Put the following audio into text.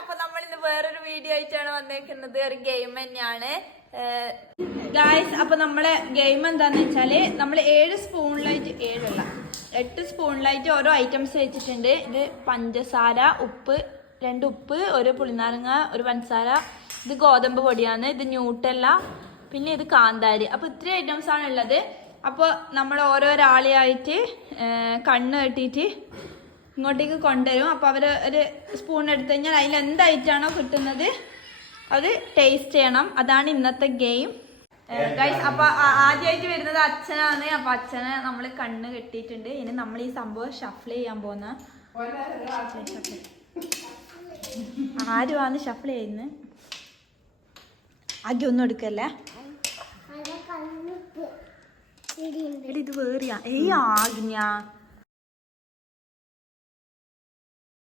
അപ്പൊ നമ്മൾ ഇന്ന് വേറൊരു വീഡിയോ ആയിട്ടാണ് വന്നേക്കുന്നത്. ഒരു ഗെയിം തന്നെയാണ് ഗായ്സ്. അപ്പൊ നമ്മളെ ഗെയിം എന്താന്ന് വെച്ചാല് നമ്മൾ 8 സ്പൂണിലായിട്ട് ഓരോ ഐറ്റംസ് വെച്ചിട്ടുണ്ട്. ഇത് പഞ്ചസാര, ഉപ്പ്, 2 ഉപ്പ്, ഒരു പുളിനാരങ്ങ, ഒരു പഞ്ചസാര, ഇത് ഗോതമ്പ് പൊടിയാണ്, ഇത് ന്യൂട്ടെല്ല, പിന്നെ ഇത് കാന്താരി. അപ്പൊ ഇത്രയും ഐറ്റംസ് ആണ് ഉള്ളത്. അപ്പോൾ നമ്മൾ ഓരോരാളെയായിട്ട് കണ്ണ് കെട്ടിയിട്ട് ഇങ്ങോട്ടേക്ക് കൊണ്ടുവരും. അപ്പോൾ അവർ ഒരു സ്പൂൺ എടുത്തു കഴിഞ്ഞാൽ അതിൽ എന്ത് ഐറ്റാണോ കിട്ടുന്നത് അത് ടേസ്റ്റ് ചെയ്യണം. അതാണ് ഇന്നത്തെ ഗെയിം ഗൈസ്. അപ്പൊ ആദ്യമായിട്ട് വരുന്നത് അച്ഛനാണ്. അപ്പൊ അച്ഛനെ നമ്മൾ കണ്ണ് കെട്ടിയിട്ടുണ്ട്. ഇനി നമ്മൾ ഈ സംഭവം ഷഫിൾ ചെയ്യാൻ പോകുന്ന ആരുമാണ് ഷഫിൾ ചെയ്യുന്നത്. ആദ്യം ഒന്നും എടുക്കല്ലേ, ഇത് വേറിയാ. ആജ്ഞ